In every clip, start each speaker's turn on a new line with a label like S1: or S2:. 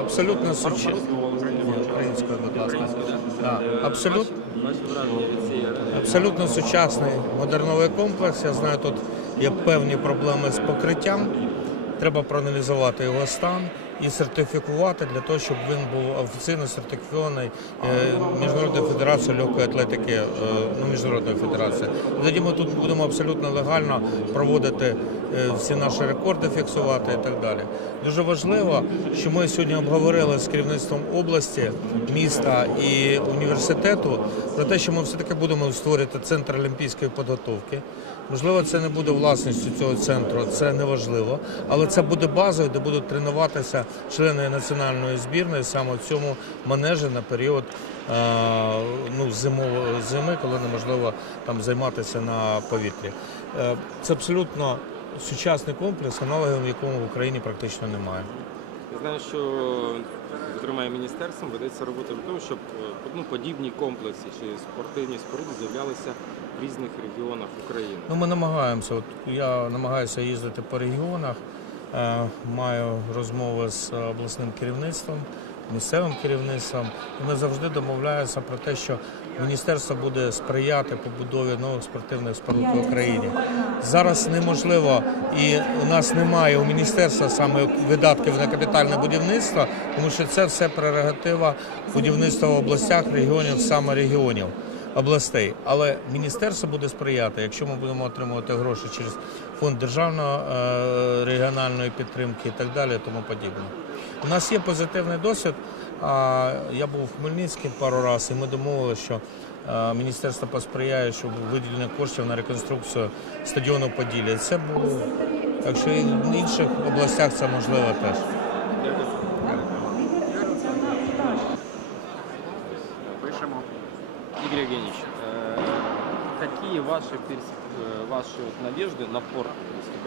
S1: Абсолютно сучасний. Українською. Абсолютно, абсолютно сучасний модерновий комплекс. Я знаю, тут є певні проблеми з покриттям. Треба проаналізувати його стан і сертифікувати для того, щоб він був офіційно сертифікований е, Міжнародною федерацією легкої атлетики, е, ну міжнародною федерацією. І Тоді ми тут будемо абсолютно легально проводити всі наші рекорди, фіксувати і так далі. Дуже важливо, що ми сьогодні обговорили з керівництвом області, міста і університету про те, що ми все таки будемо створювати центр олімпійської підготовки. Можливо, це не буде власністю цього центру, це не важливо, але це буде базою, де будуть тренуватися члени національної збірної саме в цьому манежі на період е, ну, зими, коли неможливо там займатися на повітрі. Е, Це абсолютно сучасний комплекс, аналогів якому в Україні практично немає.
S2: Я знаю, що зокрема і міністерством ведеться робота для того, щоб е, ну, подібні комплекси чи спортивні споруди з'являлися в різних регіонах України.
S1: Ну, ми намагаємося. От я намагаюся їздити по регіонах, е, маю розмови з обласним керівництвом, місцевим керівництвом. І ми завжди домовляємося про те, що міністерство буде сприяти побудові нових спортивних споруд в Україні. Зараз неможливо і у нас немає у міністерства саме видатків на капітальне будівництво, тому що це все прерогатива будівництва в областях, регіонів, саме регіонів областей. Але міністерство буде сприяти, якщо ми будемо отримувати гроші через фонд державної е, регіональної підтримки і так далі, тому подібне. У нас є позитивний досвід. А Я був в Хмельницькому пару разів, і ми домовилися, що е, міністерство посприяє, щоб виділення коштів на реконструкцію стадіону Поділля. І Це було так, що і в інших областях це можливо теж.
S3: Пишемо.
S2: Игорь Евгеньевич, э, какие ваши, перс- э, ваши вот надежды на Портленд?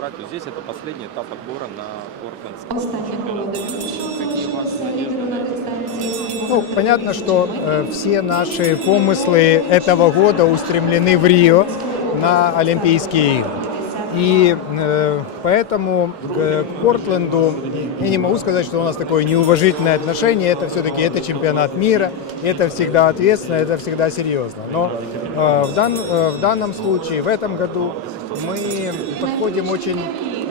S2: Брать вот здесь это последний этап отбора на Какие ваши надежды это?
S3: Ну, понятно, что э, все наши помыслы этого года устремлены в Рио на Олимпийские игры. И э, поэтому к, к Портленду я не могу сказать, что у нас такое неуважительное отношение. Это все-таки это чемпионат мира, это всегда ответственно, это всегда серьезно. Но э, в, дан- э, в данном случае, в этом году мы подходим очень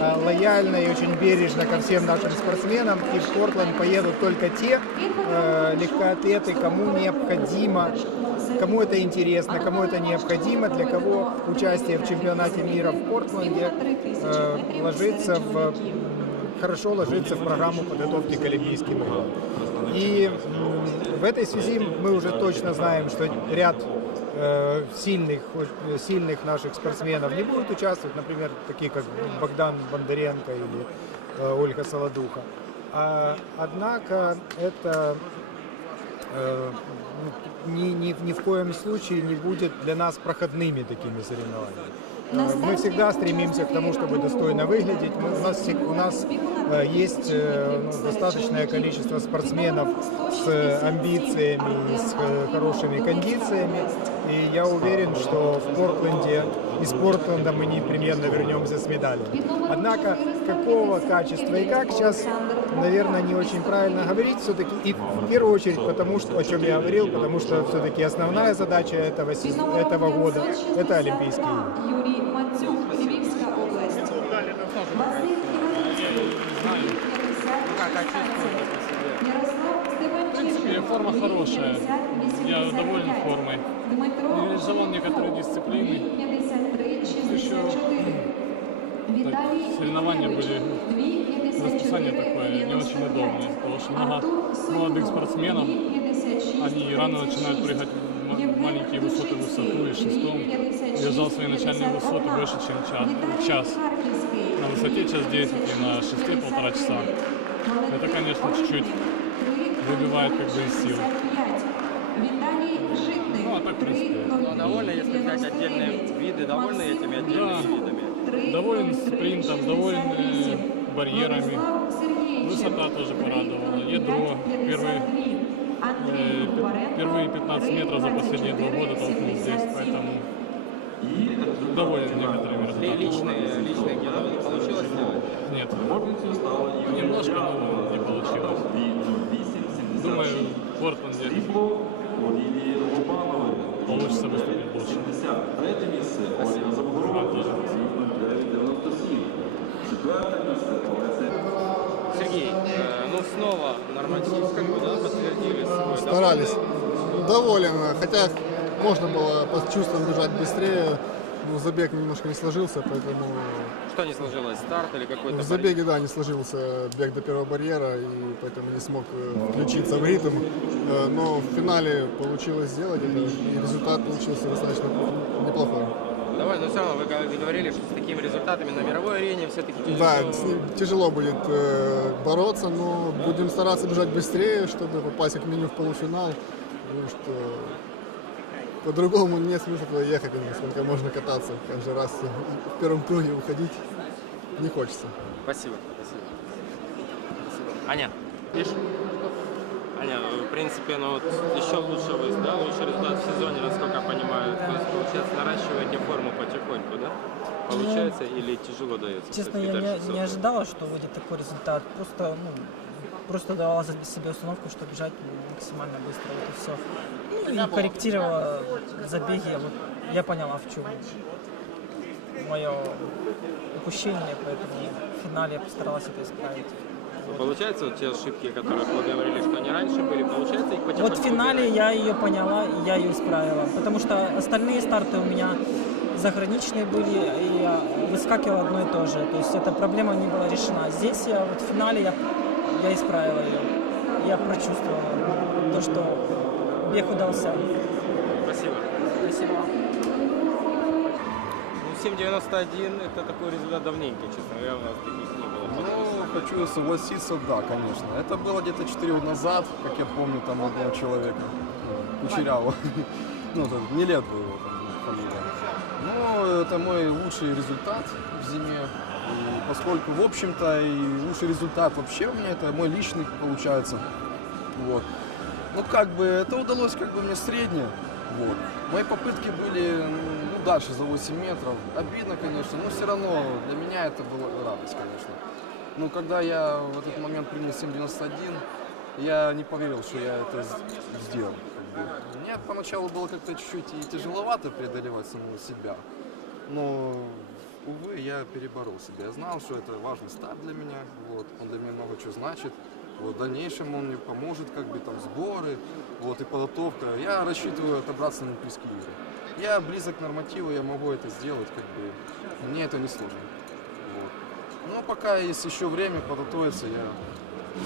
S3: э, лояльно и очень бережно ко всем нашим спортсменам. И в Портленд поедут только те э, легкоатлеты, кому необходимо, кому это интересно, кому это необходимо, для кого участие в чемпионате мира в Портленде э, ложится в, хорошо ложится в программу подготовки к Олимпийским играм. И в этой связи мы уже точно знаем, что ряд э, сильных, э, сильных наших спортсменов не будут участвовать, например, такие как Богдан Бондаренко или э, Ольга Солодуха. А, однако это ни, ни, ни в коем случае не будет для нас проходными такими соревнованиями. Э, Мы всегда стремимся к тому, чтобы достойно выглядеть. Мы- у, нас, у нас э, есть э, ну, достаточное количество спортсменов с э, амбициями, с э, хорошими кондициями. И я уверен, что в Портленде, из Портленда мы непременно вернемся с медалями. Однако, какого качества и как сейчас, наверное, не очень правильно говорить все-таки. И в первую очередь, потому что, о чем я говорил, потому что все-таки основная задача этого, сез- этого года – это Олимпийские игры.
S4: Юрій Мацюк, Львівська область. Василь
S5: В принципе, форма хорошая. Я доволен формой.
S4: Дмитро
S5: Реализовал некоторые дисциплины.
S4: 53,
S5: Еще
S4: 64. Віталій
S5: соревнования были,
S4: Ігнатович,
S5: расписание такое не очень удобное, потому что много молодых спортсменов, они рано начинают прыгать в м- маленькие высоты, высоту и шестом. Держал свои начальные высоты больше, чем час, час. На высоте час 10 и на шесте полтора часа. Это, конечно, чуть-чуть выбивает как бы из сил.
S4: Віталій Житник.
S5: Ну, а так, в принципе,
S2: Ну, довольны, если взять отдельные виды, довольны этими отдельными
S5: Да.
S2: видами?
S5: Доволен спринтом, доволен э, барьерами. Высота тоже порадовала. Ядро. Первые, э, первые 15 метров за последние два года толкнул здесь, поэтому доволен некоторыми результатами.
S2: Личные, личные где-то получилось сделать?
S5: Нет. Немножко, но Портленд ехать. Получится выступить больше.
S2: Сергей, э, ну снова норматив как бы, да, подтвердили свой.
S6: Старались. Доволен, хотя можно было почувствовать бежать быстрее, но забег немножко не сложился, поэтому
S2: Что не сложилось, старт или какой-то
S6: в забеге, да, не сложился бег до первого барьера, и поэтому не смог э, включиться в ритм. Э, Но в финале получилось сделать это, и результат получился достаточно неплохой.
S2: Давай, но все равно вы говорили, что с такими результатами на мировой арене все-таки
S6: Да, с ним тяжело будет э, бороться, но будем стараться бежать быстрее, чтобы попасть как минимум в полуфинал, потому что по-другому нет смысла туда ехать, и сколько можно кататься каждый раз в первом круге уходить не хочется.
S2: Спасибо. Спасибо. Спасибо. Аня, видишь? Аня, в принципе, ну вот еще лучше вы, да, лучший результат в сезоне, насколько я понимаю. Получается, наращиваете форму потихоньку, да? Получается или тяжело дается?
S7: Честно, я не, не ожидала, что выйдет такой результат. Просто, ну, просто давала себе установку, что бежать максимально быстро, вот и все. Ну, и корректировала забеги. Вот я поняла, в чем мое упущение, поэтому в финале я постаралась это исправить.
S2: Получается, вот те ошибки, которые вы говорили, что они раньше были, получается их потихоньку
S7: Вот в финале
S2: убирать?
S7: я ее поняла, и я ее исправила. Потому что остальные старты у меня заграничные были, и я выскакивал одно и то же. То есть эта проблема не была решена. Здесь я вот в финале я, я исправила ее. Я прочувствовала то, что бег удался.
S2: Спасибо.
S7: Спасибо.
S2: Ну, 7.91 это такой результат давненько, честно говоря, у нас
S8: хочу согласиться, да, конечно. Это было где-то 4 года назад, как я помню, там одного человека, ну, Кучерявого. Ну, это не лет был его ну, фамилия. Ну, это мой лучший результат в зиме. И поскольку, в общем-то, и лучший результат вообще у меня, это мой личный получается. Вот. Ну, как бы, это удалось как бы мне среднее. Вот. Мои попытки были, ну, дальше за 8 метров. Обидно, конечно, но все равно для меня это была радость, конечно. Ну, когда я в этот момент принял 7.91, я не поверил, что я это сделал. Мне поначалу было как-то чуть-чуть и тяжеловато преодолевать самого себя. Но, увы, я переборол себя. Я знал, что это важный старт для меня. Вот. Он для меня много чего значит. Вот, в дальнейшем он мне поможет, как бы там сборы, вот, и подготовка. Я рассчитываю отобраться на Олимпийские игры. Я близок к нормативу, я могу это сделать, как бы. Мне это не сложно. Пока есть еще время подготовиться, я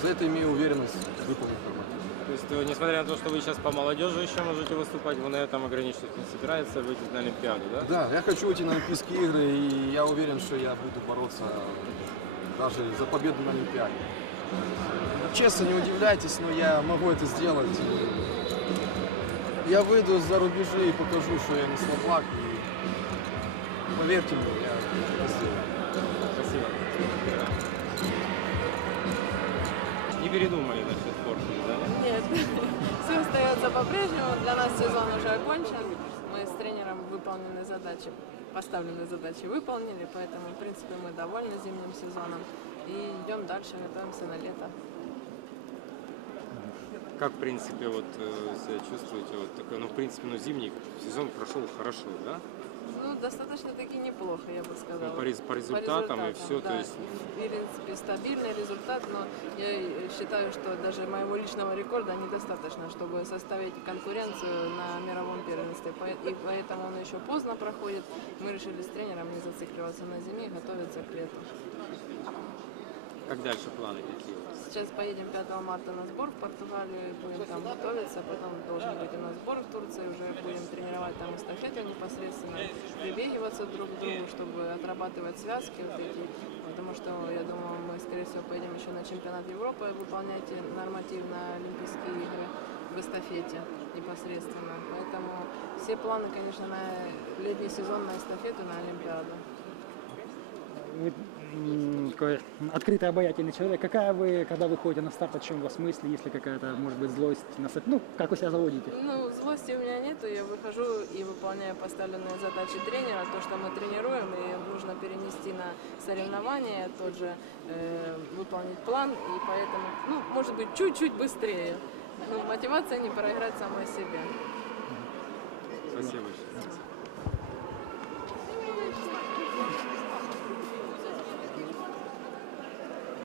S8: за это имею уверенность выполнить норматив.
S2: То есть, э, несмотря на то, что вы сейчас по молодежи еще можете выступать, вы на этом ограничивать не собираетесь выйти на Олимпиаду, да?
S8: Да, я хочу идти на Олимпийские игры, и я уверен, что я буду бороться даже за победу на Олимпиаде. Честно, не удивляйтесь, но я могу это сделать. Я выйду за рубежи и покажу, что я не слабак. И поверьте мне, я это сделаю.
S2: Спасибо. Не передумали насчет спорта, да?
S9: Нет, все остается по-прежнему. Для нас сезон уже окончен. Мы с тренером выполнены задачи, поставленные задачи выполнили, поэтому, в принципе, мы довольны зимним сезоном. И идем дальше, готовимся на лето.
S2: Как, в принципе, вот э, себя чувствуете? Вот такой, ну, в принципе, ну, зимний сезон прошел хорошо, да?
S9: Ну, достаточно таки неплохо, я бы сказала.
S2: Ну, по, рез- по результатам и все,
S9: да.
S2: то есть
S9: В принципе, стабильный результат, но я и считаю, что даже моего личного рекорда недостаточно, чтобы составить конкуренцию на мировом первенстве. И поэтому он еще поздно проходит. Мы решили с тренером не зацикливаться на зиме и готовиться к лету.
S2: Как дальше планы какие?
S9: Сейчас поедем 5 марта на сбор в Португалию, будем там готовиться, потом должен быть у нас сбор в Турции, уже будем тренировать там эстафету непосредственно, прибегиваться друг к другу, чтобы отрабатывать связки вот эти, потому что, я думаю, мы, скорее всего, поедем еще на чемпионат Европы выполнять норматив на Олимпийские игры в эстафете непосредственно. Поэтому все планы, конечно, на летний сезон, на эстафету, на Олимпиаду.
S10: Такой открытый, обаятельный человек. Какая вы, когда выходите на старт, о чем у вас мысли, если какая-то, может быть, злость, на ну, как вы себя заводите?
S9: Ну, злости у меня нету, я выхожу и выполняю поставленные задачи тренера, то, что мы тренируем, и нужно перенести на соревнования, тот же э, выполнить план, и поэтому, ну, может быть, чуть-чуть быстрее. Ну, мотивация не проиграть самой себе.
S2: Спасибо.